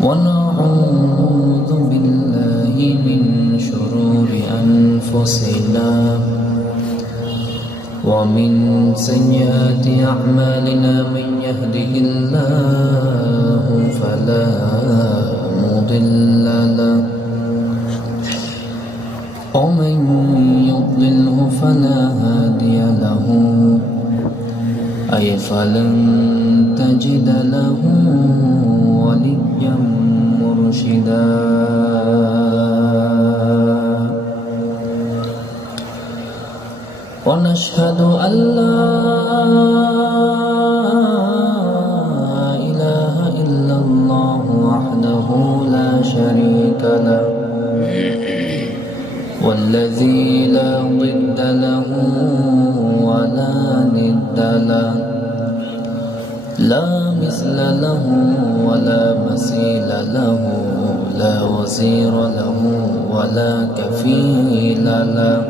ونعوذ بالله من شرور أنفسنا ومن سيئات أعمالنا من يهده الله فلا مضل له ومن يضلله فلا هادي له أي فلن تجد له وليا مرشدا ونشهد أن لا إله إلا الله وحده لا شريك له والذي لا ضد له ولا ند له لا مثل له ولا مثيل له لا وزير له ولا كفيل له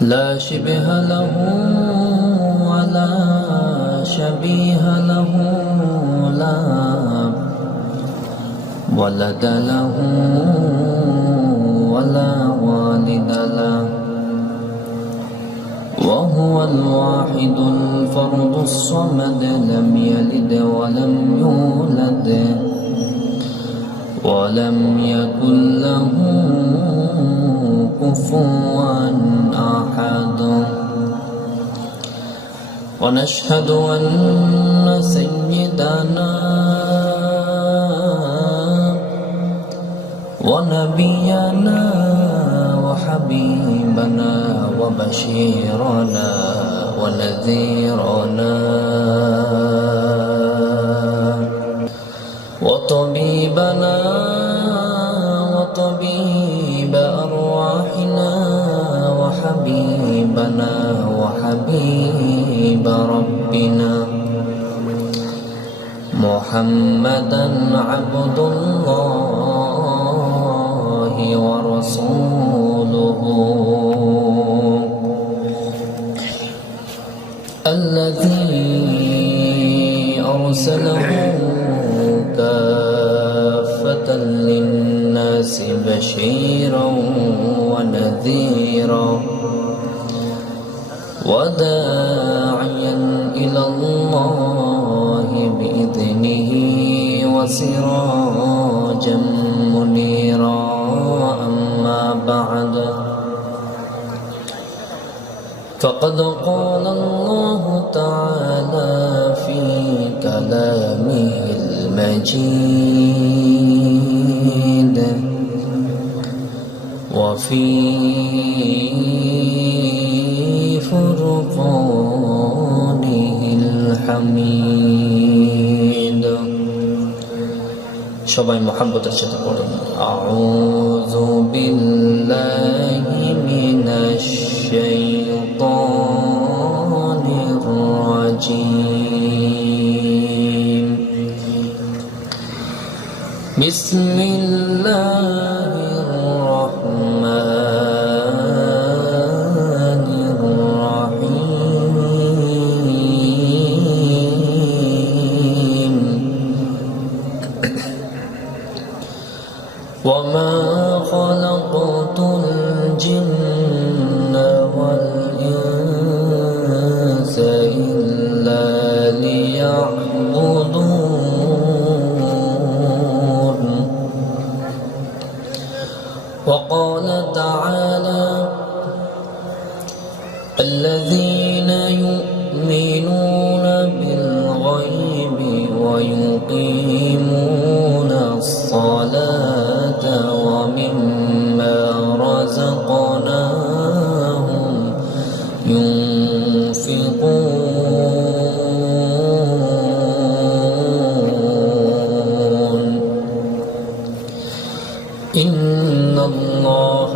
لا شبه له ولا شبيه له لا ولد له ولا والد له وهو الواحد الفرد الصمد لم يلد ولم يولد ولم يكن له كفوا أحد ونشهد أن سيدنا ونبينا وحبيبنا وبشيرنا ونذيرنا وطبيبنا وطبيب أرواحنا وحبيبنا وحبيب ربنا محمدا عبد الله ورسوله الذي أرسله كافة للناس بشيرا ونذيرا وداعيا إلى الله بإذنه وسراجا منيرا أما بعد فقد قال الله تعالى في كلامه المجيد وفي فرقانه الحميد সবাই মুহাব্বতের সাথে পড়ুন আউযু বিল্লাহি মিনাশ শাইতানির রাজীম বিসমিল্লাহির রাহমানির রাহিম وما خلقت الجن والإنس إلا ليعبدون وقال تعالى الذين يؤمنون بالغيب ويقيمون الصلاة ومما رزقناهم ينفقون إن الله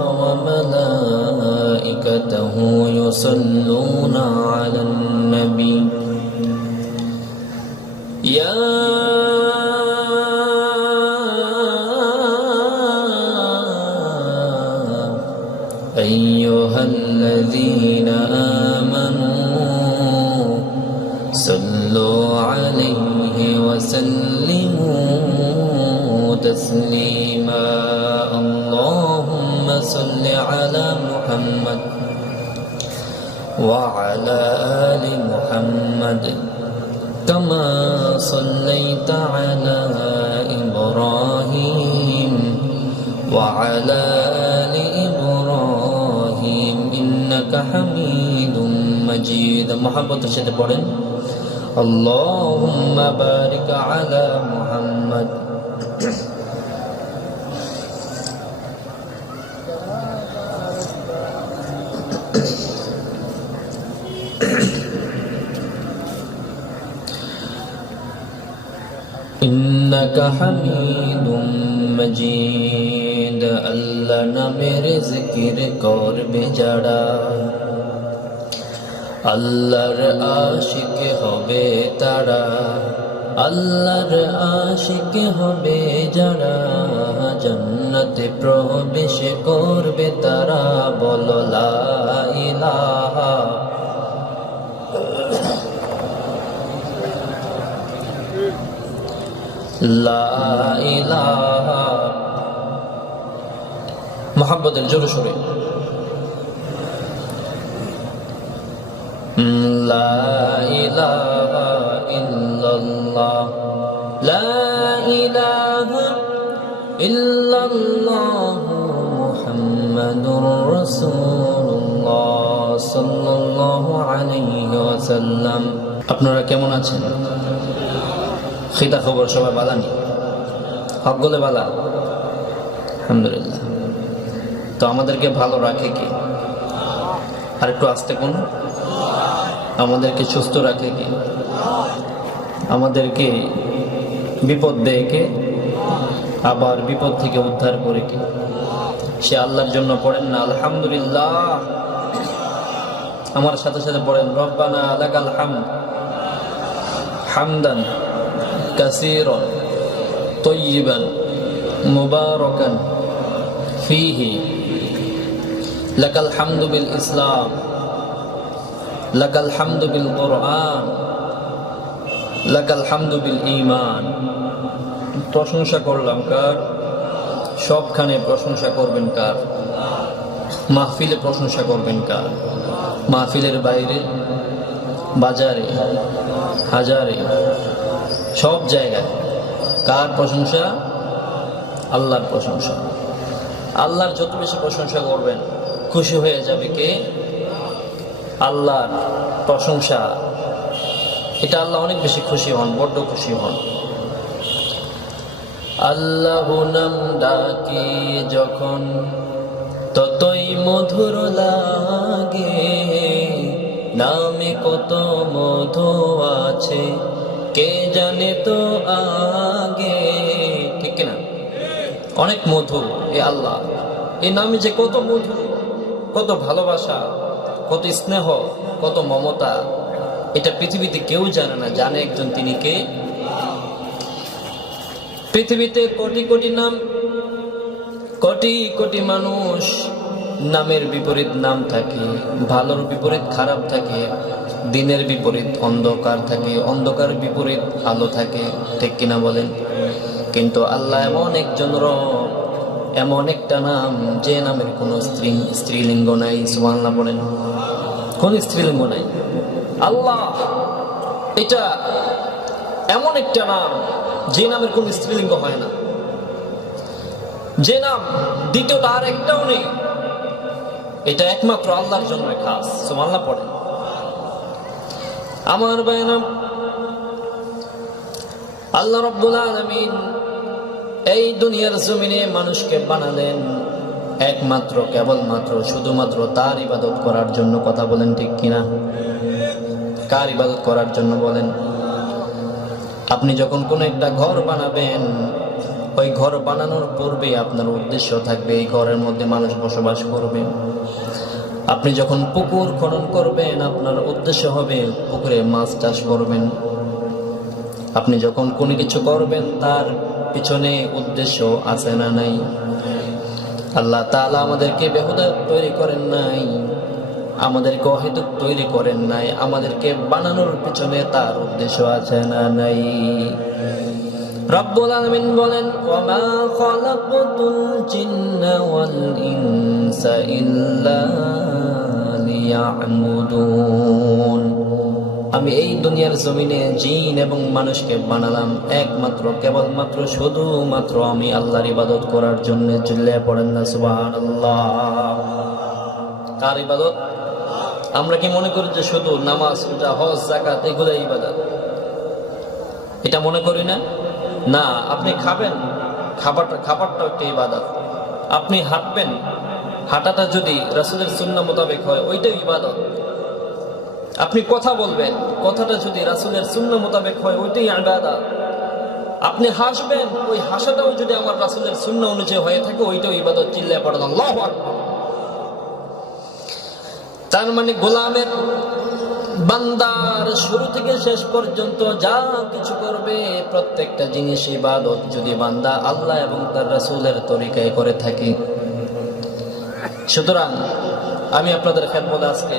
وملائكته يصلون على النبي يا أيها الذين آمنوا صلوا عليه وسلموا تسليما اللهم صل على محمد وعلى آل محمد كما صليت على إبراهيم وعلى آل إبراهيم إنك حميد مجيد محبة الشهد পড়েন اللهم بارك على محمد إنك حميد مجيد আল্লাহ নামের জিকির করবে যারা আল্লাহর আশিক হবে তারা আল্লাহর আশিক হবে যারা জান্নাতে প্রবেশ করবে তারা বলো লা ইলাহা লা ইলাহা মুহাব্বতের জোরে সোরে লা ইলাহা ইল্লাল্লাহ লা ইলাহা ইল্লাল্লাহ মুহাম্মাদুর রাসূলুল্লাহ সাল্লাল্লাহু আলাইহি ওয়াসাল্লাম। আপনারা কেমন আছেন? খিতা খবর সবাই বালানি হক গলে বালা আলহামদুলিল্লাহ। তো আমাদেরকে ভালো রাখে কে? আর একটু আস্তে কোন আমাদেরকে সুস্থ রাখে কে? আমাদেরকে বিপদ দেয় কে? আবার বিপদ থেকে উদ্ধার করে কে? সে আল্লাহর জন্য পড়েন না আলহামদুলিল্লাহ। আমার সাথে সাথে পড়েন রব্বানা লাকাল হামদ হামদান কাসীরান তাইয়িবান মুবারাকান ফীহি লাকাল হামদু বিল ইসলাম লাকাল হামদু বিল কুরআন লাকাল হামদু বিল ঈমান। প্রশংসা করলাম কার? সবখানে প্রশংসা করবেন কার? মাহফিলে প্রশংসা করবেন কার? মাহফিলের বাইরে, বাজারে, হাজারে, সব জায়গায় কার প্রশংসা? আল্লাহর প্রশংসা। আল্লাহর যত বেশি প্রশংসা করবেন খুশি হয়ে যাবে কে? আল্লাহর প্রশংসা, এটা আল্লাহ অনেক বেশি খুশি হন, বড্ড খুশি হন। আল্লাহ নাম ডাকি যখন ততই মধুর লাগে, নামে কত মধু আছে কে জানে তো আগে, ঠিক না? অনেক মধু এ আল্লাহ, এই নামে যে কত মধু, কত ভালোবাসা, কত স্নেহ, কত মমতা, এটা পৃথিবীতে কেউ জানে না। জানে একজন, তিনি কে? পৃথিবীতে কোটি কোটি নাম, কোটি কোটি মানুষ, নামের বিপরীত নাম থাকে, ভালোর বিপরীত খারাপ থাকে, দিনের বিপরীত অন্ধকার থাকে, অন্ধকার বিপরীত আলো থাকে, ঠিক কিনা বলেন? কিন্তু আল্লাহ এমন একজন রব, এমন একটা নাম যে নামের কোনো স্ত্রীলিঙ্গ নাই। সুবহানাল্লাহ বলেন, কোন স্ত্রীলিঙ্গ নাই। আল্লাহ এটা এমন একটা নাম যে নামের কোন স্ত্রীলিঙ্গ হয় না, যে নাম দ্বিতীয়টা আর একটাও নেই, এটা একমাত্র আল্লাহর জন্য খাস। সুবহানাল্লাহ পড়েন। আমার ভাইরা, আল্লাহ রাব্বুল আলামিন এই দুনিয়ার জমিনে মানুষকে বানালেন একমাত্র, কেবলমাত্র, শুধুমাত্র তার ইবাদত করার জন্য। কথা বলেন ঠিক কিনা? কার ইবাদত করার জন্য বলেন? আপনি যখন কোনো একটা ঘর বানাবেন, ওই ঘর বানানোর পূর্বে আপনার উদ্দেশ্য থাকবে এই ঘরের মধ্যে মানুষ বসবাস করবে। আপনি যখন পুকুর খনন করবেন, আপনার উদ্দেশ্য হবে পুকুরে মাছ চাষ করবেন। আপনি যখন কোনো কিছু করবেন, তার পিছনে উদ্দেশ্য আছে না নাই? আল্লাহ তাআলা আমাদেরকে বেহুদা তৈরি করেন নাই, আমাদেরকে অহেতুক তৈরি করেন নাই, আমাদেরকে বানানোর পিছনে তার উদ্দেশ্য আছে না নাই? রব্বুল আলামিন বলেন, ওয়ামা খালাকতুল জিন্না ওয়াল ইনসা ইল্লা লিয়া'বুদুন। আমি এই দুনিয়ার জমিনে জিন এবং মানুষকে বানালাম একমাত্র কেবলমাত্র শুধুমাত্র আমি আল্লাহর ইবাদত করার জন্য। চিল্লায়ে পড়েন না সুবহানাল্লাহ। কার ইবাদত? আমরা কি মনে করি যে শুধু নামাজ, রোজা, হজ, যাকাত এগুলো ইবাদত? এটা মনে করি না? না, আপনি খাবেন, খাবারটা একটা ইবাদত। আপনি হাঁটবেন, হাঁটাটা যদি রাসূলের সুন্নাহ মোতাবেক হয় ওইটাই ইবাদত। আপনি কথা বলবেন, কথাটা যদি রাসূলের সুন্নাহ মোতাবেক হয় ওইটাই ইবাদত। আপনি হাসবেন, ওই হাসাটাও যদি আমার রাসূলের সুন্নাহ অনুযায়ী হয়ে থাকে ওইটাও ইবাদত। চিল্লায়ে পড়েন আল্লাহু আকবার। তার মানে গোলামের, বান্দার শুরু থেকে শেষ পর্যন্ত যা কিছু করবে প্রত্যেকটা জিনিস ইবাদত, যদি বান্দা আল্লাহ এবং তার রাসূলের তরিকায় করে থাকি। সুতরাং আমি আপনাদের খেদমতে আজকে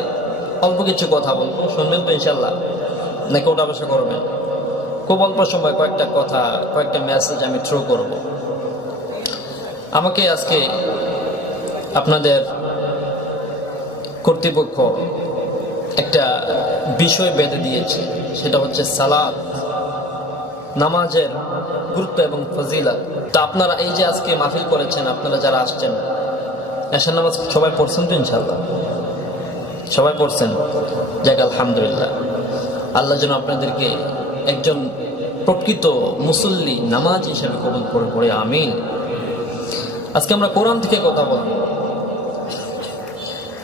অল্প কিছু কথা বলবো, শুনবেন তো ইনশাল্লাহ? নাকি ওটা বসা করবেন? খুব অল্প সময় কয়েকটা কথা, কয়েকটা মেসেজ আমি থ্রো করব। আমাকে আজকে আপনাদের কর্তৃপক্ষ একটা বিষয় বেঁধে দিয়েছে, সেটা হচ্ছে সালাত, নামাজের গুরুত্ব এবং ফজিলত। তা আপনারা এই যে আজকে মাহফিল করেছেন, আপনারা যারা আসছেন, এশার নামাজ সবাই পড়ছেন তো ইনশাল্লাহ? সবাই পড়ছেন? যাক আলহামদুলিল্লাহ। আল্লাহ যেন আপনাদেরকে একজন প্রকৃত মুসল্লি, নামাজ হিসেবে কবুল করে পড়ে, আমিন। আজকে আমরা কোরআন থেকে কথা বলবো।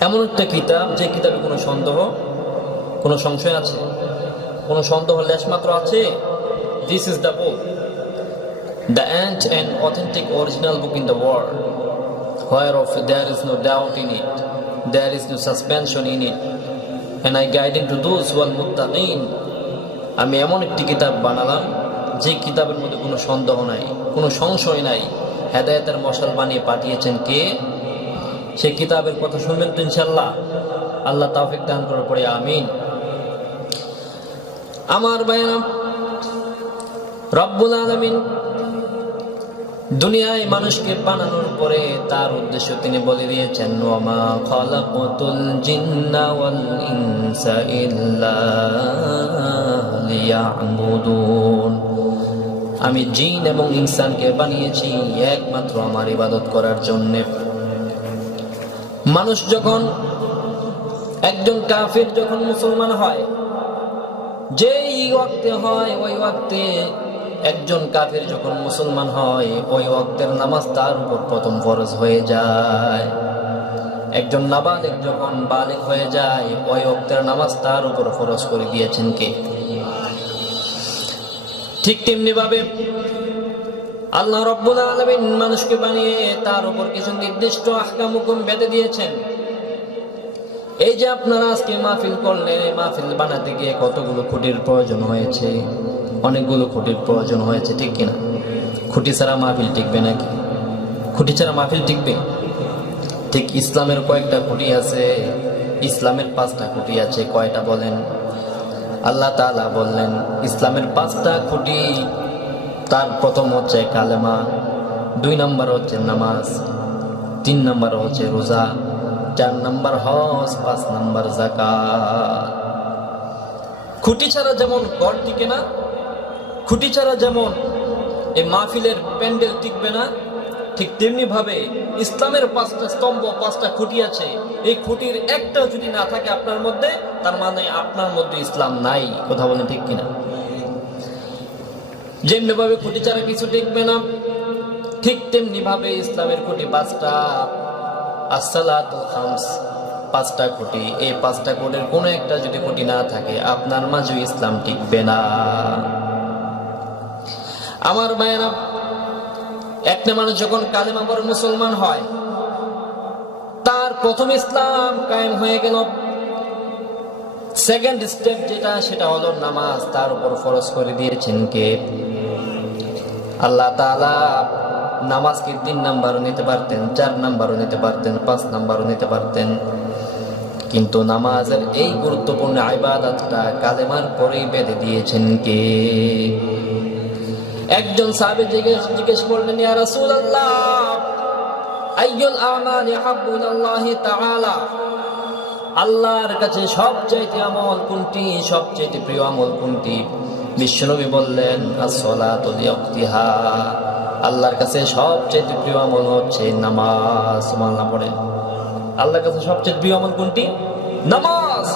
এমন একটা কিতাব, যে কিতাবে কোনো সন্দেহ, কোনো সংশয় আছে? কোনো সন্দেহ লেশমাত্র আছে? This is the book, the ancient and authentic original book in the world, whereof there is no doubt in it, there is no suspension in it, and I guiding to those who are muttaqin. আমি এমন একটি কিতাব বানালাম যে কিতাবের মধ্যে কোনো সন্দেহ নাই, কোনো সংশয় নাই। হেদায়েতের মশাল বানিয়ে পাঠিয়েছেন কে? সেই কিতাবের কথা শুনবেন তো ইনশাল্লাহ? আল্লাহ তাওফিক দান করে পড়ে আমিন। আমার ভাইরা, রব্বুল আলামিন দুনিয়ায় মানুষকে বানানোর পরে তার উদ্দেশ্য তিনি বলে দিয়েছেন, ওয়ামা খালাকতুল জিন্না ওয়াল ইনসা ইল্লা লিয়া'বুদুন। আমি জিন এবং ইনসানকে বানিয়েছি একমাত্র আমার ইবাদত করার জন্য। মানুষ যখন, একজন কাফির যখন মুসলমান হয়, যেই ওয়াক্তে হয় ওই ওয়াক্তে, একজন কাফির যখন মুসলমান হয় ওই ওয়াক্তের নামাজ তার উপর প্রথম ফরজ হয়ে যায়। একজন নাবালিগ যখন বালিগ হয়ে যায় ওই ওয়াক্তের নামাজ তার উপর ফরজ করে দিয়েছেন কে? ঠিক তেমনি ভাবে আল্লাহ রাব্বুল আলামিন মানুষকে বানিয়ে তার উপর কিছু নির্দিষ্ট আহকাম হুকুম বেঁধে দিয়েছেন। এই যে আপনারা আজকে মাহফিল করলেন, এই মাহফিল বানাতে গিয়ে কতগুলো খুঁটির প্রয়োজন হয়েছে? অনেকগুলো খুঁটির প্রয়োজন হয়েছে, ঠিক কিনা? খুঁটি ছাড়া মাহফিল টিকবে নাকি? খুঁটি ছাড়া মাহফিল টিকবে? ঠিক ইসলামের কয়েকটা খুঁটি আছে, ইসলামের 5টা খুঁটি আছে। কয়টা বলেন? আল্লাহ তাআলা বললেন ইসলামের 5টা খুঁটি। তার প্রথম হচ্ছে কালেমা, 2 নম্বর হচ্ছে নামাজ, 3 নম্বর হচ্ছে রোজা, 4 নম্বর হজ, 5 নম্বর যাকাত। খুঁটি ছাড়া যেমন ঘর টিকে না, খুঁটি ছাড়া যেমন এই মাহফিলের প্যান্ডেল টিকবে না, ঠিক তেমনি ভাবে ইসলামের 5টা স্তম্ভ, 5টা খুঁটি আছে। এই খুঁটির একটা যদি না থাকে আপনার মধ্যে, তার মানে আপনার মধ্যে ইসলাম নাই। কথা বলেন ঠিক কিনা? যেমনি ভাবে খুঁটি ছাড়া কিছু টিকবে না, ঠিক তেমনি ভাবে ইসলামের খুঁটি 5টা। আসসালাতুল খামস, 5টা খুঁটি। এই 5টা খুঁটির কোনো একটা যদি খুঁটি না থাকে আপনার মাঝে ইসলাম টিকবে না। আমার ভাইয়েরা, একটা মানুষ যখন কালেমা পড়ে মুসলমান হয়, তার প্রথম ইসলাম কায়েম হয়ে গেল। সেকেন্ড স্টেপ যেটা, সেটা হলো নামাজ তার উপর ফরজ করে দিয়েছেন কে? আল্লাহ তাআলা। নামাজকে 3 নাম্বারও নিতে পারতেন, 4 নাম্বারও নিতে পারতেন, 5 নাম্বারও নিতে পারতেন, কিন্তু নামাজের এই গুরুত্বপূর্ণ ইবাদতটা কালেমার পরেই বেঁধে দিয়েছেন কে? একজন সাহাবী জিজ্ঞেস করলেন, ইয়া রাসূলুল্লাহ, আইয়ুল আমালি হাব্বু ইলাল্লাহি তাআলা, আল্লাহর কাছে সবচেয়ে আমল কোনটি, সবচেয়ে প্রিয় আমল কোনটি? বিশ্বনবী বললেন, as-salatu লিওয়াক্তিহা, আল্লাহর কাছে সবচেয়ে প্রিয় আমল হচ্ছে নামাজ। সুবহানাল্লাহ পড়েন। আল্লাহর কাছে সবচেয়ে প্রিয় আমল কোনটি? নামাজ।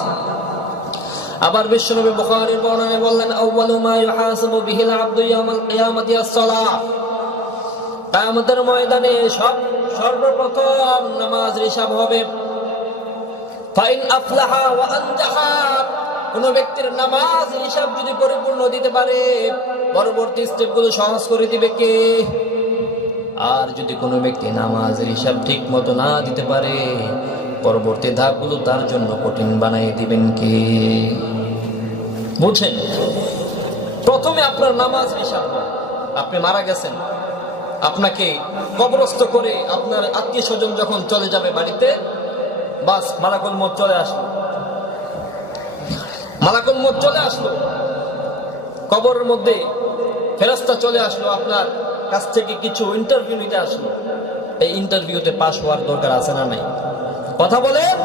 আবার বিশ্বনবী বুখারীর বর্ণনায় বললেন, আউয়ালু মা ইউহাসাবু বিহিল আবদু ইয়াউমাল কিয়ামাতি আস-সালাহ, কিয়ামতের ময়দানে সর্বপ্রথম নামাজের হিসাব হবে। ফাইন আফলাহা ওয়া আনজাহা, কোন ব্যক্তির নামাজ হিসাব যদি পরিপূর্ণ দিতে পারে, পরবর্তী স্টেপগুলো সহজ করে দিবে কে? আর যদি কোনো ব্যক্তি নামাজের হিসাব ঠিক মতো না দিতে পারে, পরবর্তী ধাপগুলো তার জন্য কঠিন বানিয়ে দিবেন কে? বুঝছেন? প্রথমে আপনার নামাজ হিসাব হবে। আপনি মারা গেছেন, আপনাকে কবরস্থ করে আপনার আত্মীয় স্বজন যখন চলে যাবে বাড়িতে, বাস মালাকুল মউত চলে আসলো। মালাকুল মউত চলে আসলো, কবরের মধ্যে ফেরেশতা চলে আসলো, আপনার কাছ থেকে কিছু ইন্টারভিউ নিতে আসলো। এই ইন্টারভিউতে পাস হওয়ার দরকার আছে না নাই? কথা বলেন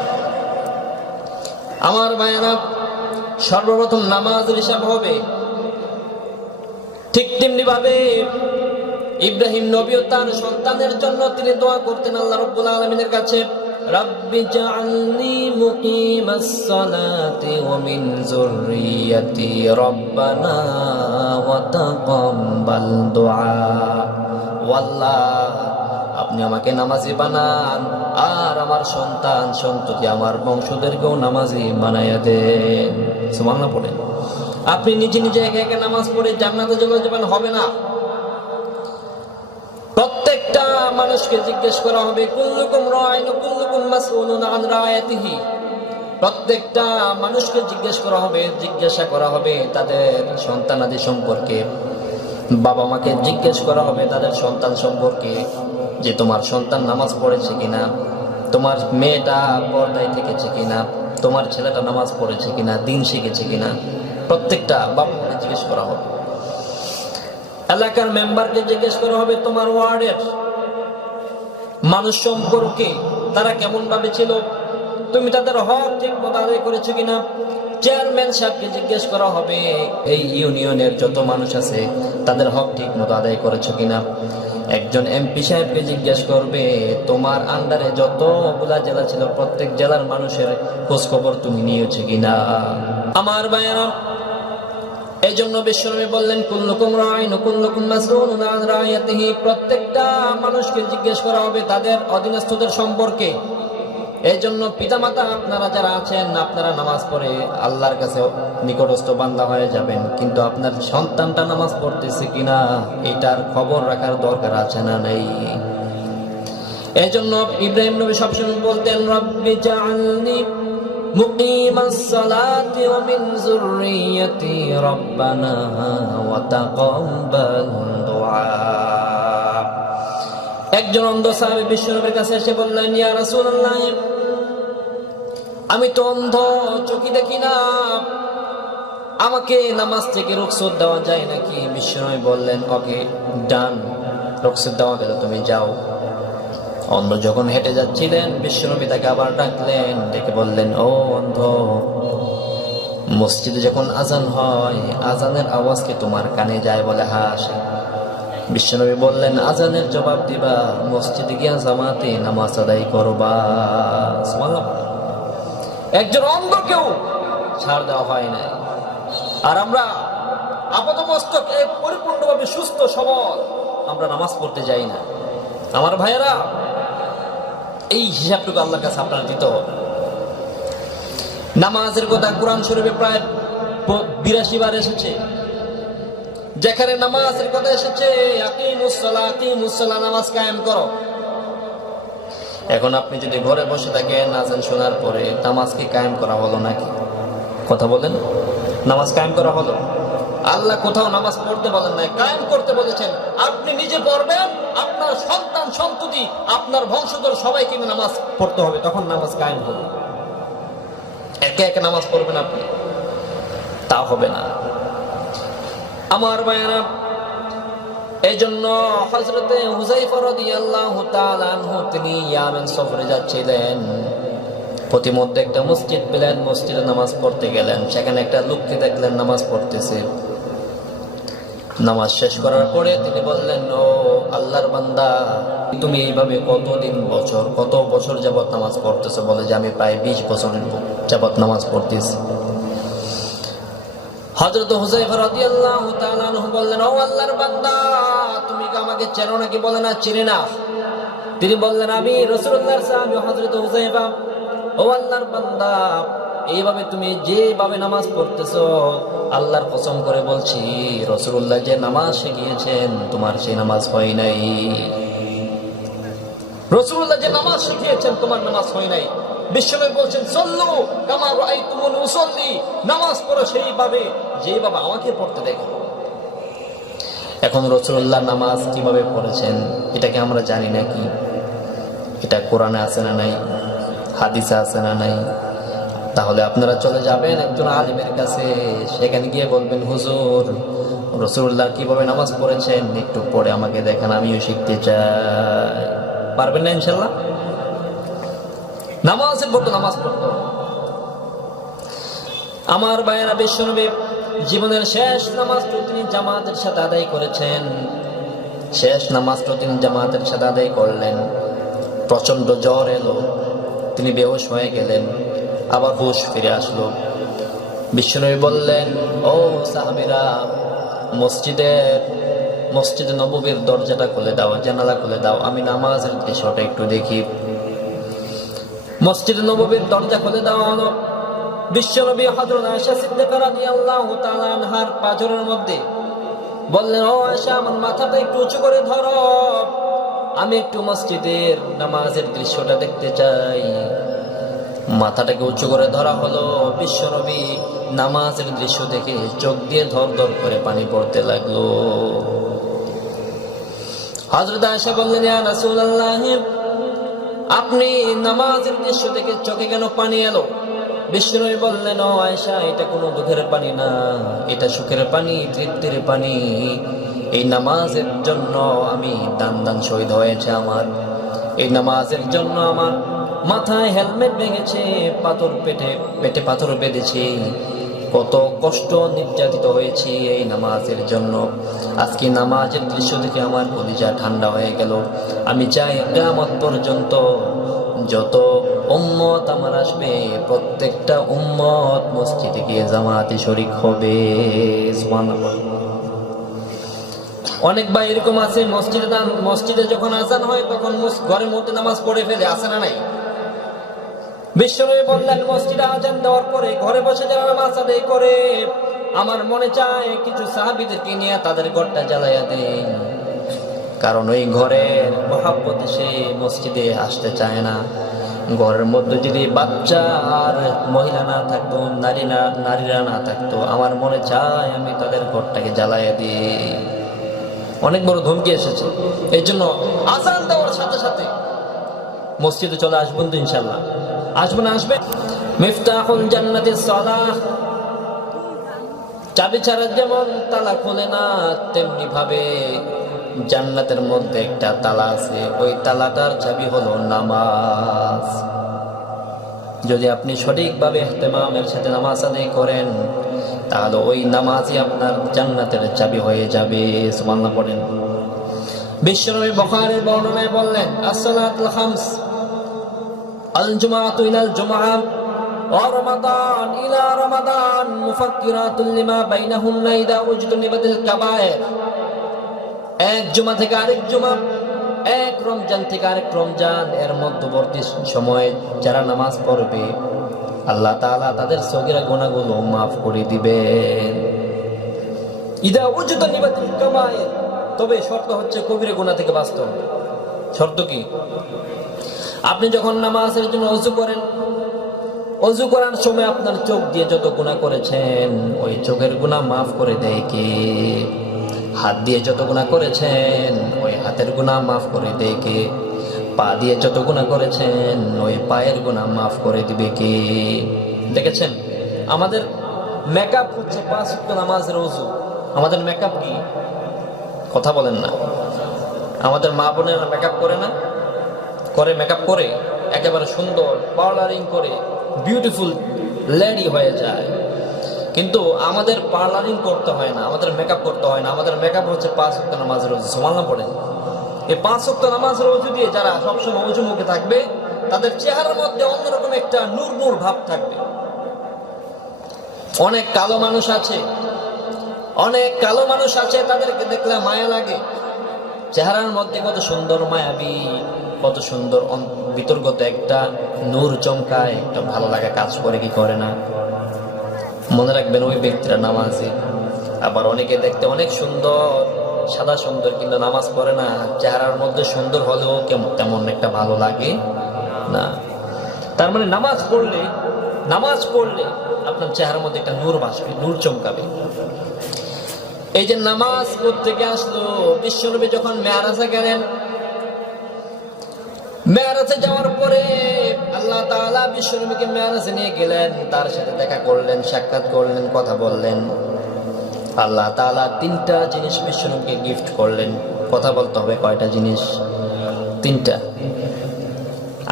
আমার ভাইয়েরা। সর্বপ্রথম নামাজের হিসাব হবে। ঠিক তেমনি ভাবে ইব্রাহিম নবীও তার সন্তানের জন্য তিনি দোয়া করতেন আল্লাহ রাব্বুল আলামিনের কাছে, রাব্বি জাআলনি মুকিমাস সালাতি ওয়া মিন যুররিয়াতি রাব্বানা ওয়া তাকাব্বাল দুআ। আল্লাহ, আপনি আমাকে নামাজি বানান, আর আমার সন্তান সন্ততি, আমার বংশধরকেও নামাজি বানাইয়া দেন। সুবহানাল্লাহ পড়েন। আপনি নিজে নিজে একা একা নামাজ পড়ে জান্নাতে চলে যাবেন, হবে না। প্রত্যেকটা মানুষকে জিজ্ঞেস করা হবে, কুল্লুকুম রাইন ওয়া কুল্লুকুম মাসউলুন আন রায়াতিহি। প্রত্যেকটা মানুষকে জিজ্ঞাসা করা হবে তাদের সন্তানাদি সম্পর্কে। বাবা মাকে জিজ্ঞেস করা হবে তাদের সন্তান সম্পর্কে, যে তোমার সন্তান নামাজ পড়েছে কিনা, তোমার মেয়েটা পর্দায় থেকেছে কিনা, তোমার ছেলেটা নামাজ পড়েছে কিনা, দিন শিখেছে কিনা। প্রত্যেকটা বাবা মাকে জিজ্ঞেস করা হবে। এলাকার মেম্বারকে জিজ্ঞেস করা হবে তোমার ওয়ার্ডের মানুষ সম্পর্কে, তারা কেমন ভাবে ছিল, তুমি তাদের হক ঠিক মতো আদায় করেছো কিনা। চেয়ারম্যান সাহেবকে জিজ্ঞেস করা হবে এই ইউনিয়নের যত মানুষ আছে তাদের হক ঠিক মতো আদায় করেছো কিনা। একজন এমপি সাহেবকে জিজ্ঞেস করবে তোমার আন্ডারে যতগুলা জেলা ছিল প্রত্যেক জেলার মানুষের খোঁজ খবর তুমি নিয়েছো কিনা। আমার ভাইয়েরা, এই জন্য বিশ্বনবী বললেন, কুল্লুকুম রাইন ওয়া কুল্লুকুম মাসউলুন আন রায়াতিহি। প্রত্যেকটা মানুষকে জিজ্ঞেস করা হবে তাদের অধীনস্থদের সম্পর্কে। এই জন্য পিতামাতা আপনারা যারা আছেন, আপনারা নামাজ পড়ে আল্লাহর কাছে নিকটস্থ বান্দা হয়ে যাবেন, কিন্তু আপনার সন্তানটা নামাজ পড়তেছে কিনা এটার খবর রাখার দরকার আছে না নাই? এই জন্য ইব্রাহিম নবী সবসময় বলতেন, রব্বি জাআলনি মুকিমাস সালাতি ওয়া মিন যুররিয়াতি রাব্বানা ওয়া তাকাব্বাল দুআ। একজন অন্ধ সাহাবী বিশ্বনবীর কাছে এসে বললেন, ইয়া রাসূলুল্লাহ, আমি তো অন্ধ, চোখে দেখি না, আমাকে নামাজ থেকে রুখসত দেওয়া যায় নাকি? বিশ্বনবী বললেন, ওকে ডান, রুখসত দেওয়া গেল, তুমি যাও। অন্ধ যখন হেঁটে যাচ্ছিলেন বিশ্বনবী তাকে আবার ডাকলেন, ডেকে বললেন, ও অন্ধ, মসজিদে যখন আজান হয় আজানের আওয়াজ কি তোমার কানে যায়? বলে হ্যাঁ আসে। বিশ্বনবী বললেন, আজানের জবাব দিবা, মসজিদে গিয়া জামাতে নামাজ আদায় করবা। একজন অন্ধকেও ছাড় দেওয়া হয় নাই, আর আমরা আপাতমস্তক পরিপূর্ণভাবে সুস্থ সবল আমরা নামাজ পড়তে যাই না। আমার ভাইয়েরা, এই হিসাবটুকু আল্লাহর কাছে আপনার দিতে হবে। নামাজের কথা কোরআন শরীফে প্রায় 82 বার এসেছে, যেখানে নামাজের কথা এসেছে আকিমুস সালাহ, নামাজ কায়েম করো। এখন আপনি যদি ঘরে বসে থাকেন আযান শোনার পরে, নামাজ কি কায়েম করা হলো নাকি? কথা বলেন, নামাজ কায়েম করা হলো? আল্লাহ কোথাও নামাজ পড়তে বলেন নাই, কায়েম করতে বলেছেন। আপনি নিজে পড়বেন, আপনার সন্তান সন্ততি, আপনার বংশধর সবাইকে নামাজ পড়তে হবে, তখন নামাজ কায়েম হবে। একে একে নামাজ পড়বেন আপনি, তা হবে না। আমার ভাইয়েরা, এই জন্য হযরতে হুযায়ফা রাদিয়াল্লাহু তাআলা আনহু তিনি ইয়ামেন সফরে যাচ্ছিলেন। প্রতিমধ্যে একটা মসজিদ পেলেন, মসজিদে নামাজ পড়তে গেলেন। সেখানে একটা লোককে দেখলেন নামাজ পড়তেছে। নামাজ শেষ করার পরে তিনি বললেন, ও আল্লাহর বান্দা, তুমি এইভাবে কত বছর যাবত নামাজ পড়তেছো? বলে যে আমি প্রায় 20 বছর যাবত নামাজ পড়তেছি। হযরত হুযায়ফা রাদিয়াল্লাহু তাআলা আনহু বললেন, ও আল্লাহর বান্দা, তুমি কি আমাকে চেনো নাকি? বলে না, চিনি না। তিনি বললেন, আমি রাসূলুল্লাহর সাহাবী হযরত হুযায়ফা। ও আল্লাহর বান্দা, এইভাবে তুমি যেভাবে নামাজ পড়তেছো, আল্লাহর কসম করে বলছি, রাসূলুল্লাহ যে নামাজ শিখিয়েছেন তোমার সেই নামাজ হয় নাই। রাসূলুল্লাহ যে নামাজ শিখিয়েছেন তোমার নামাজ হয় নাই। বিশ্বনবী বলছেন, সল্লু কামা রাআইতুমুনি উসাল্লি, নামাজ পড়ো সেইভাবে যেভাবে আমাকে পড়তে দেখো। এখন রাসূলুল্লাহ নামাজ কিভাবে পড়েছেন এটাকে আমরা জানি নাকি? এটা কোরআনে আছে না নাই? হাদিসে আছে না নাই? তাহলে আপনারা চলে যাবেন একজন আলিমের কাছে, সেখানে গিয়ে বলবেন, হুজুর রাসূলুল্লাহ কিভাবে নামাজ পড়েছেন একটু পড়ে আমাকে দেখেন, আমিও শিখতে চাই। পারবেন না ইনশাআল্লাহ? নামাজের মতো নামাজ পড়তে। আমার ভাইয়েরা, বিশ্বনবী জীবনের শেষ নামাজটা তিনি জামাতের সাথে আদায় করেছেন। শেষ নামাজটা তিনি জামাতের সাথে আদায় করলেন। প্রচন্ড জ্বর এলো, তিনি বেহুশ হয়ে গেলেন। আবার হুশ ফিরে আসলো। বিশ্বনবী বললেন, ও সাহাবীরা, মসজিদে নববীর দরজাটা খুলে দাও, জানালা খুলে দাও, আমি নামাজের দৃশ্যটা একটু দেখি। মসজিদে নববীর দরজা খুলে দেওয়া হলো। বিশ্বনবী হযরত আয়েশা সিদ্দিকা রাদিয়াল্লাহু তাআলা আনহার পাঁজরের মধ্যে বললেন, ও আয়েশা, আমার মাথাটা একটু উঁচু করে ধরো, আমি একটু মসজিদের নামাজের দৃশ্যটা দেখতে চাই। মাথাটাকে উঁচু করে ধরা হলো। বিশ্বনবী নামাজের দৃশ্য দেখে চোখ দিয়ে ধর ধর করে পানি পড়তে লাগলো। হযরত আয়েশা বললেন, ইয়া রাসূলুল্লাহ, আপনি নামাজের দৃশ্য দেখে চোখে কেন পানি এলো? বিশ্বনবী বললেন, ও আয়েশা, এটা কোনো দুঃখের পানি না, এটা সুখের পানি, তৃপ্তির পানি। এই নামাজের জন্য আমি দান শহীদ হয়েছে আমার। এই নামাজের জন্য আমার মাথায় হেলমেট ভেঙেছে, পেটে পাথর বেঁধেছে, কত কষ্ট নির্যাতিত হয়েছি এই নামাজের জন্য। আজকে নামাজের দৃশ্য দেখে আমার কলিজা ঠান্ডা হয়ে গেল। আমি চাই কিয়ামত পর্যন্ত যত উম্মত আমার আসবে, প্রত্যেকটা উম্মত মসজিদে গিয়ে জামাতে শরীক হবে। সুবহানাল্লাহ। অনেক ভাই এরকম আছে, মসজিদে যখন আজান হয় তখন ঘরের মধ্যে নামাজ পড়ে ফেলে, আছে না নাই? বিশ্বনবী বললেন, মসজিদে আজান দেওয়ার পরে ঘরে বসে যারা নামাজ আদায় করে, আমার মনে চায় কিছু সাহাবীদেরকে নিয়ে তাদের ঘরটা জ্বালাইয়া দেয়, কারণ ওই ঘরের মহাব্বতে সে মসজিদে আসতে চায় না। ঘরের মধ্যে যদি বাচ্চা আর মহিলা না থাকতো, নারীরা না থাকতো, আমার মনে চায় আমি তাদের ঘরটাকে জ্বালাইয়া দিই। অনেক বড় ধমকি এসেছে। এই জন্য আজান দেওয়ার সাথে সাথে মসজিদে চলে আসবেন তো ইনশাল্লাহ। আসবেন, আসবে। মিফতাহুল জান্নাতিস সালাহ, চাবি ছাড়া যেমন তালা খোলে না, তেমনি ভাবে জান্নাতের মধ্যে একটা তালা আছে, ওই তালাটার চাবি হলো নামাজ। যদি আপনি সঠিকভাবে ইহতিমামের সাথে নামাজ আদায় করেন, তাহলে ওই নামাজই আপনার জান্নাতের চাবি হয়ে যাবে। সুবহানাল্লাহ পড়েন। বিশ্বনবী বুখারীর বর্ণনায় বললেন, as-salatul khams, al-jumu'atu ila al-jumu'ah, wa ramadan ila ramadan, mufakkiratun lima bainahunna idha ujtunibatil kaba'ir। এক জুমা থেকে আরেক জুমা, এক রমজান থেকে আরেক রমজান, এর মধ্যবর্তী সময়ে যারা নামাজ পড়বে, আল্লাহ তাআলা তাদের সগীরা গুনাহগুলো মাফ করে দিবেন। ইদা উজতুনিবাতিল কাবায়ের, তবে শর্ত হচ্ছে কবিরা গুনাহ থেকে বাঁচতে হবে। শর্ত কি? আপনি যখন নামাজের জন্য ওযু করেন, ওযু করার সময় আপনার চোখ দিয়ে যত গুনাহ করেছেন, ওই চোখের গুনাহ মাফ করে দেয় কে? হাত দিয়ে যত গুনাহ করেছেন, ওই হাতের গুনাহ মাফ করে দেয় কে? পা দিয়ে যত গুনাহ করেছেন, ওই পায়ের গুনাহ মাফ করে দিবে কে? দেখেছেন, আমাদের মেকআপ হচ্ছে 5 ওয়াক্ত নামাজের ওযু। আমাদের মেকআপ কি? কথা বলেন না। আমাদের মা বোনেরা মেকআপ করে না? করে, মেকআপ করে একেবারে সুন্দর পার্লারিং করে বিউটিফুল লেডি হয়ে যায়। কিন্তু আমাদের পার্লারিং করতে হয় না, আমাদের মেকআপ করতে হয় না। আমাদের মেকআপ হচ্ছে 5 ওয়াক্ত নামাজ রোজ। সুবহানাল্লাহ পড়েন। এই 5 ওয়াক্ত নামাজ রোজ দিয়ে যারা সবসময় ওযু মুখে থাকবে, তাদের চেহারার মধ্যে অন্যরকম একটা নূর নূর ভাব থাকবে। অনেক কালো মানুষ আছে, অনেক কালো মানুষ আছে, তাদেরকে দেখলে মায়া লাগে। চেহারার মধ্যে কত সুন্দর মায়াবী, কত সুন্দর বিতর্গত একটা নূর চমকায়, একটা ভালো লাগা কাজ করে, কি করে না? মনে রাখবেন, ওই ব্যক্তিরা নামাজি। আবার অনেকে দেখতে অনেক সুন্দর, সাদা সুন্দর, কিন্তু নামাজ পড়ে না। চেহারার মধ্যে সুন্দর হলেও তেমন একটা ভালো লাগে না। তার মানে নামাজ পড়লে আপনার চেহারার মধ্যে একটা নূর ভাসবে, নূর চমকাবে। এই যে নামাজ প্রত্যেকে আসলো, বিশ্বনবী যখন মেরাজে গেলেন, মেরাজে যাওয়ার পরে আল্লাহ তাআলা বিশ্বনবীকে মেরাজে নিয়ে গেলেন, তার সাথে দেখা করলেন, সাক্ষাৎ করলেন, কথা বললেন। আল্লাহ তাআলা 3টা জিনিস বিশ্বনবীকে গিফট করলেন। কথা বলতে হবে, কয়টা জিনিস? 3টা।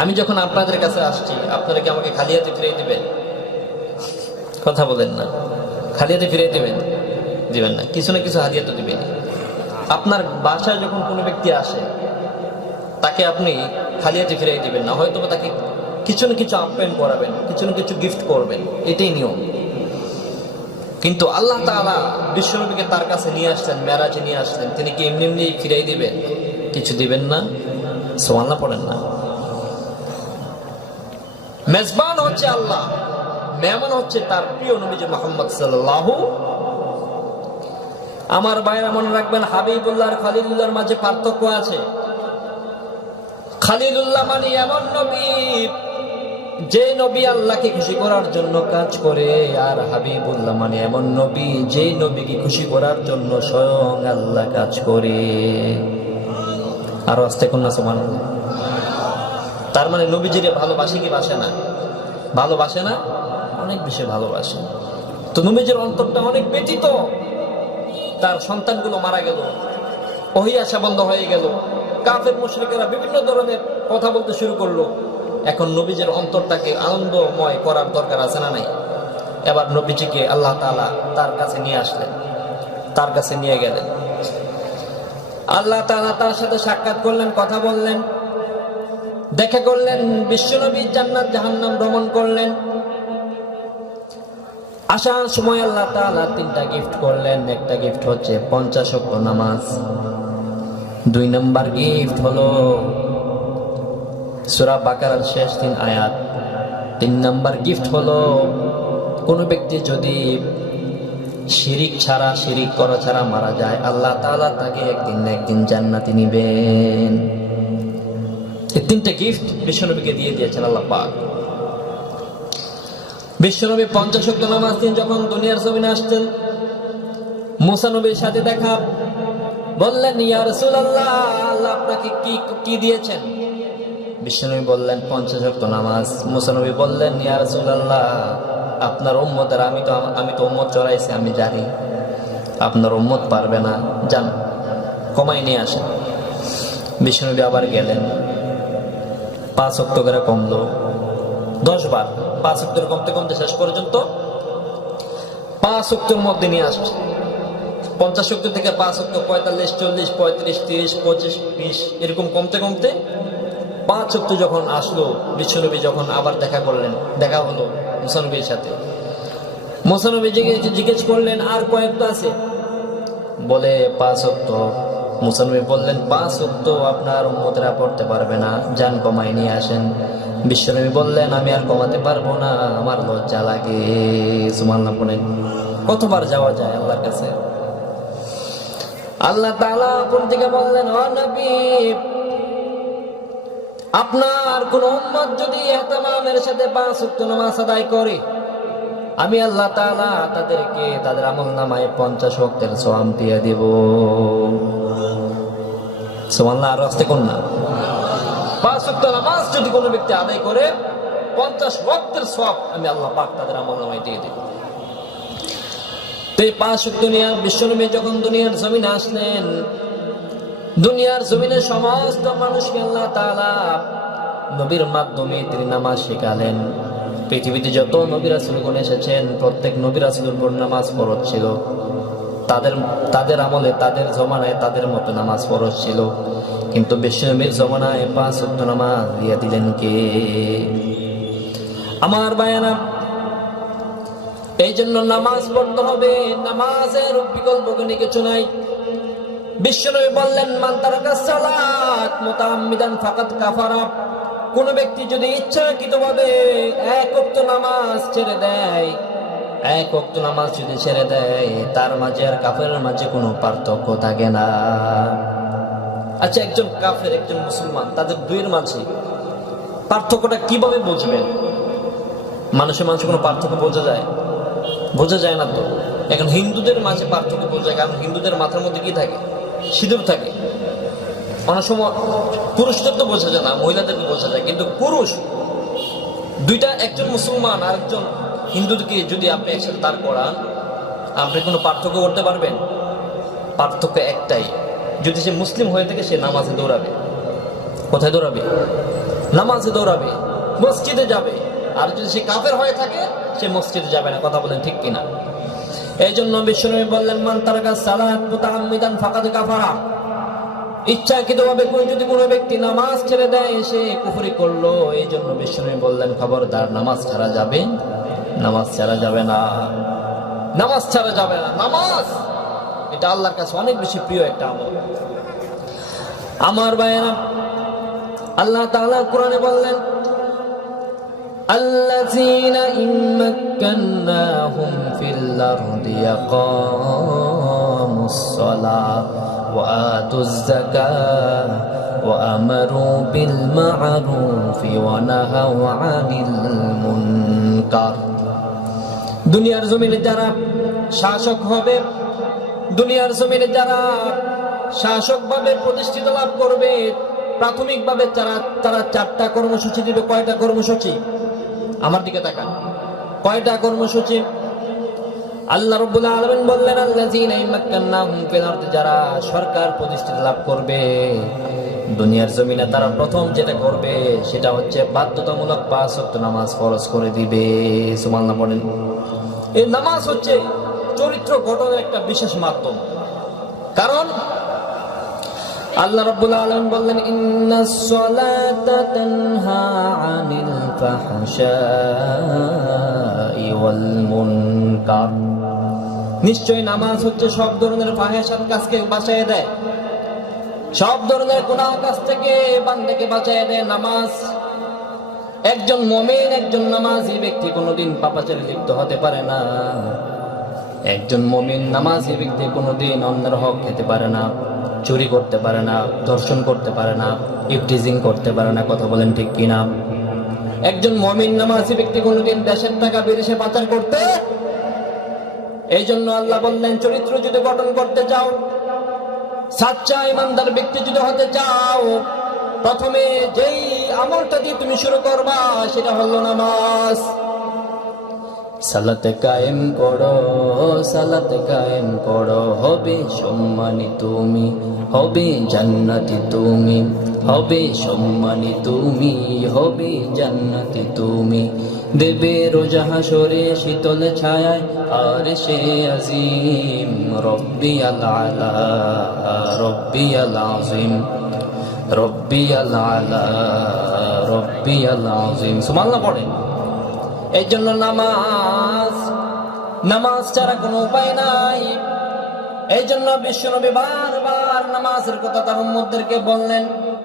আমি যখন আপনাদের কাছে আসছি, আপনারা কি আমাকে খালি হাতে ফিরিয়ে দিবেন? কথা বলেন না। খালি হাতে ফিরিয়ে দিবেন না, কিছু না কিছু হাদিয়া তো দিবেন। আপনার বাসায় যখন কোনো ব্যক্তি আসে, তাকে আপনি খালি হাতে ফিরিয়ে দিবেন না, হয়তো তাকে কিছু না কিছু আপ্যায়ন করাবেন, কিছু না কিছু গিফট করবেন, এটাই নিয়ম। কিন্তু আল্লাহ তাআলা বিশ্বনবীকে তার কাছে নিয়ে আসলেন, মেরাজে নিয়ে আসলেন, তিনি কি এমনি এমনি ফিরিয়ে দিবেন? কিছু দিবেন না। সুবহানাল্লাহ পড়েন না। মেজবান হচ্ছে আল্লাহ, মেহমান হচ্ছে তার প্রিয় নবী মুহাম্মদ সাল্লাল্লাহু। আমার ভাইরা মনে রাখবেন, হাবিবুল্লাহ আর খলিলুল্লাহর মাঝে পার্থক্য আছে। খলিলুল্লাহ মানে এমন নবী যে নবী আল্লাহকে খুশি করার জন্য কাজ করে, আর হাবিবুল্লাহ মানে এমন নবী যে নবীকে খুশি করার জন্য স্বয়ং আল্লাহ কাজ করে। আর আস্তে কন্যা সুবহানাল্লাহ। তার মানে নবীজিরে ভালোবাসে কি বাসে না? ভালোবাসে না? অনেক বেশি ভালোবাসে। তো নবীজির অন্তরটা অনেক ব্যথিত। তার সন্তানগুলো মারা গেল, ওহী আসা বন্ধ হয়ে গেল, কাফের মুশরিকেরা বিভিন্ন ধরনের কথা বলতে শুরু করলো। এখন নবীজির অন্তরটাকে আনন্দময় করার দরকার আছে না নাই? এবার নবীজিকে আল্লাহ তাআলা তার কাছে নিয়ে আসলেন, তার কাছে নিয়ে গেলেন। আল্লাহ তাআলা তার সাথে সাক্ষাৎ করলেন, কথা বললেন, দেখা করলেন। বিশ্বনবী জান্নাত জাহান্নাম ভ্রমণ করলেন। আসার সময় আল্লাহ তাআলা 3টা গিফট করলেন। একটা গিফট হচ্ছে 50 ওয়াক্ত নামাজ। 2 নম্বর গিফট হলো সূরা বাকারার শেষ 3 আয়াত। 3 নম্বর গিফট হলো, কোন ব্যক্তি যদি শিরিক করা ছাড়া মারা যায়, আল্লাহ তাআলা তাকে একদিন না একদিন জান্নাতে নিবেন। এই 3টা গিফট বিশ্বনবীকে দিয়ে দিয়েছেন আল্লাহ পাক। বিশ্বনবী 50 ওয়াক্ত নামাজ দিন যখন দুনিয়ার জমিনে আসতেন, মুসা নবীর সাথে দেখা, বললেন, ইয়া রাসূলুল্লাহ, আল্লাহ আপনাকে কি দিয়েছেন? বিশ্বনবী বললেন 50 ওয়াক্ত নামাজ। মুসা নবী বললেন, ইয়া রাসূলুল্লাহ, আপনার উম্মতের আমি তো উম্মত চড়াইছি, আমি জানি আপনার উম্মত পারবে না, যান কমাই নিয়ে আসেন। বিশ্বনবী আবার গেলেন, 5 ওয়াক্ত করে কমলো, 10 বার। 5 ওয়াক্তের কমতে কমতে শেষ পর্যন্ত 5 ওয়াক্তের মধ্যে নিয়ে আসছে। 50 ওয়াক্ত থেকে 5 ওয়াক্ত, 45, 40, 35, 30, 25, 20 এরকম কমতে কমতে 5 ওয়াক্ত যখন আসলো, বিশ্বনবী যখন আবার দেখা করলেন, দেখা হলো মুসা নবীর সাথে। মুসা নবী জিজ্ঞেস করলেন, আর কয়েকটা আছে? বলে 5 ওয়াক্ত। মুসা নবী বললেন, 5 ওয়াক্ত আপনার উম্মতেরা পড়তে পারবে না, যান কমাই নিয়ে আসেন। বিশ্বনবী বললেন, আমি আর কমাতে পারবো না, আমার লজ্জা লাগে। সুবহানাল্লাহ পড়েন। কতবার যাওয়া যায় আল্লাহর কাছে? আল্লাহ তাআলা কোন থেকে বললেন, ও নবী, আপনার কোন উম্মত যদি ইহতিমামের সাথে 5 ওয়াক্ত নামাজ আদায় করে, আমি আল্লাহ তাআলা তাদেরকে তাদের আমলনামায় 50 ওয়াক্তের সওয়াব দিয়ে দেব। সুবহানাল্লাহ। আর আস্তে কোন না? 5 ওয়াক্ত নামাজ যদি কোনো ব্যক্তি আদায় করে, 50 ওয়াক্তের সওয়াব আমি আল্লাহ পাক তাদের আমলনামায় দিয়ে দেব। তো এই 5 ওয়াক্ত নিয়ে বিশ্বনবী যখন দুনিয়ার জমিনে আসলেন, দুনিয়ার জমিনে সমস্ত মানুষকে আল্লাহ তাআলা নবীর মাধ্যমে তিনি নামাজ শেখালেন। পৃথিবীতে যত নবী রাসূলগণ এসেছেন প্রত্যেক নবী রাসূলের উপর নামাজ ফরজ ছিল। তাদের আমলে তাদের জমানায় তাদের মতো নামাজ ফরজ ছিল, কিন্তু বিশ্বনবীর জমানায় 5 ওয়াক্ত নামাজ দিয়ে দিলেন কে? আমার ভাইয়েরা, এই জন্য নামাজ পড়তে হবে। নামাজের বিকল্প কোনো কিছু নাই। বিশ্বনবী বললেন, মান তারাকা সালাত মুতাআম্মিদান ফাকাদ কাফারা। কোন ব্যক্তি যদি ইচ্ছাকৃতভাবে এক ওয়াক্ত নামাজ ছেড়ে দেয়, এক ওয়াক্ত নামাজ যদি ছেড়ে দেয়, তার মাঝে আর কাফেরের মাঝে কোনো পার্থক্য থাকে না। আচ্ছা, একজন কাফের একজন মুসলমান, তাদের দুইয়ের মাঝে পার্থক্যটা কিভাবে বুঝবেন? মানুষের কোনো পার্থক্য বোঝা যায়? বোঝা যায় না তো। এখন হিন্দুদের মাঝে পার্থক্য বোঝা যায়, কারণ হিন্দুদের মাথার মধ্যে কি থাকে? সিঁদুর থাকে। অনেক সময় পুরুষদের তো বোঝা যায় না, মহিলাদেরকে বোঝা যায়। কিন্তু পুরুষ দুইটা, একজন মুসলমান আর একজন হিন্দুকে যদি আপনি একসাথে দাঁড় করান, আপনি কোনো পার্থক্য করতে পারবেন? পার্থক্য একটাই, যদি সে মুসলিম হয়ে থাকে সে নামাজে দৌড়াবে। কোথায় দৌড়াবে? নামাজে দৌড়াবে, মসজিদে যাবে। আর যদি সে কাফের হয়ে থাকে সে মসজিদে যাবে না। কথা বলেন ঠিক কিনা? এই জন্য বিশ্বনবী বললেন, মান তারাকা সালাত মুতাআম্মিদান ফাকাদ কাফারা। ইচ্ছাকৃতভাবে যদি কোনো ব্যক্তি নামাজ ছেড়ে দেয় সে কুফরি করলো। এই জন্য বিশ্বনবী বললেন, খবরদার, নামাজ ছাড়া যাবে, নামাজ ছাড়া যাবে না, নামাজ ছাড়া যাবে না। নামাজ এটা আল্লাহর কাছে অনেক বেশি প্রিয় একটা আমল। আমার ভাইয়েরা, আল্লাহ তাআলা কোরআনে বললেন, আল্লাযীনা ইম্মাক্কান্নাহুম ফিল আরদি ইয়াকামুস সালাহ ওয়া আতুজ যাকাহ ওয়া আমারু বিল মা'রুফি ওয়া নাহাউ আনিল মুনকার। দুনিয়ার জমিনে যারা শাসক হবে, দুনিয়ার জমিনে যারা শাসকভাবে প্রতিষ্ঠিত লাভ করবে, প্রাথমিকভাবে তারা 4টা কর্মসূচি দিবে। কয়টা কর্মসূচি? আমার দিকে তাকান। কয়টা কর্মসূচি? আল্লাহ রাব্বুল আলামিন বললেন, আল্লাযীনা ইম্মাক্কান্নাহুম ফিল আরদি, যারা সরকার প্রতিষ্ঠিত লাভ করবে দুনিয়ার জমিনে, তারা প্রথম যেটা করবে সেটা হচ্ছে বাধ্যতামূলক 5 ওয়াক্ত নামাজ ফরজ করে দিবে। সুবহানাল্লাহ বলেন। এই নামাজ হচ্ছে চরিত্র গঠনের একটা বিশেষ মাধ্যম। কারণ আল্লাহ রাব্বুল আলামিন বললেন, ইন্নাস সালাতা তানহা আনিল ফাহশাই ওয়াল মুনকার। নিশ্চয় নামাজ হচ্ছে সব ধরনের ফাহিশাত কাজকে বাঁচিয়ে দেয়, সব ধরনের গুনাহ কাজ থেকে বান্দাকে বাঁচিয়ে দেয় নামাজ। একজন মুমিন, একজন নামাজি ব্যক্তি কোনোদিন পাপাচারে লিপ্ত হতে পারে না। একজন মুমিন নামাজি ব্যক্তি কোনোদিন অন্যের হক খেতে পারে না, চুরি করতে পারে না, ধর্ষণ করতে পারে না, ইফটিজিং করতে পারে না। কথা বলেন ঠিক কিনা? একজন মুমিন নামাজি ব্যক্তি কোনোদিন দেশের টাকা বিদেশে পাচার করতে। এই জন্য আল্লাহ বললেন, চরিত্র যদি গঠন করতে চাও, সাচ্চা ইমানদার ব্যক্তি যদি হতে চাও, প্রথমে যেই আমলটা দিয়ে তুমি শুরু করবা সেটা হলো নামাজ। সালাতে কায়েম করো, সালাতে কায়েম করো, হবে সম্মানী তুমি, হবে জান্নাতি তুমি, হবে সম্মানী তুমি, হবে জান্নাতি তুমি। দেবে রোজা হাসরে শীতল ছায়ায় আরশে আজিম, রব্বিয়াল আলা, রব্বিয়াল আযীম, রব্বিয়াল আলা, রব্বিয়াল আযীম। সুবহানাল্লাহ পড়েন। এই জন্য নামাজ ছাড়া কোনো উপায় নাই। এই জন্য বিশ্বনবী বারবার নামাজের কথা তার উম্মতদেরকে বললেন।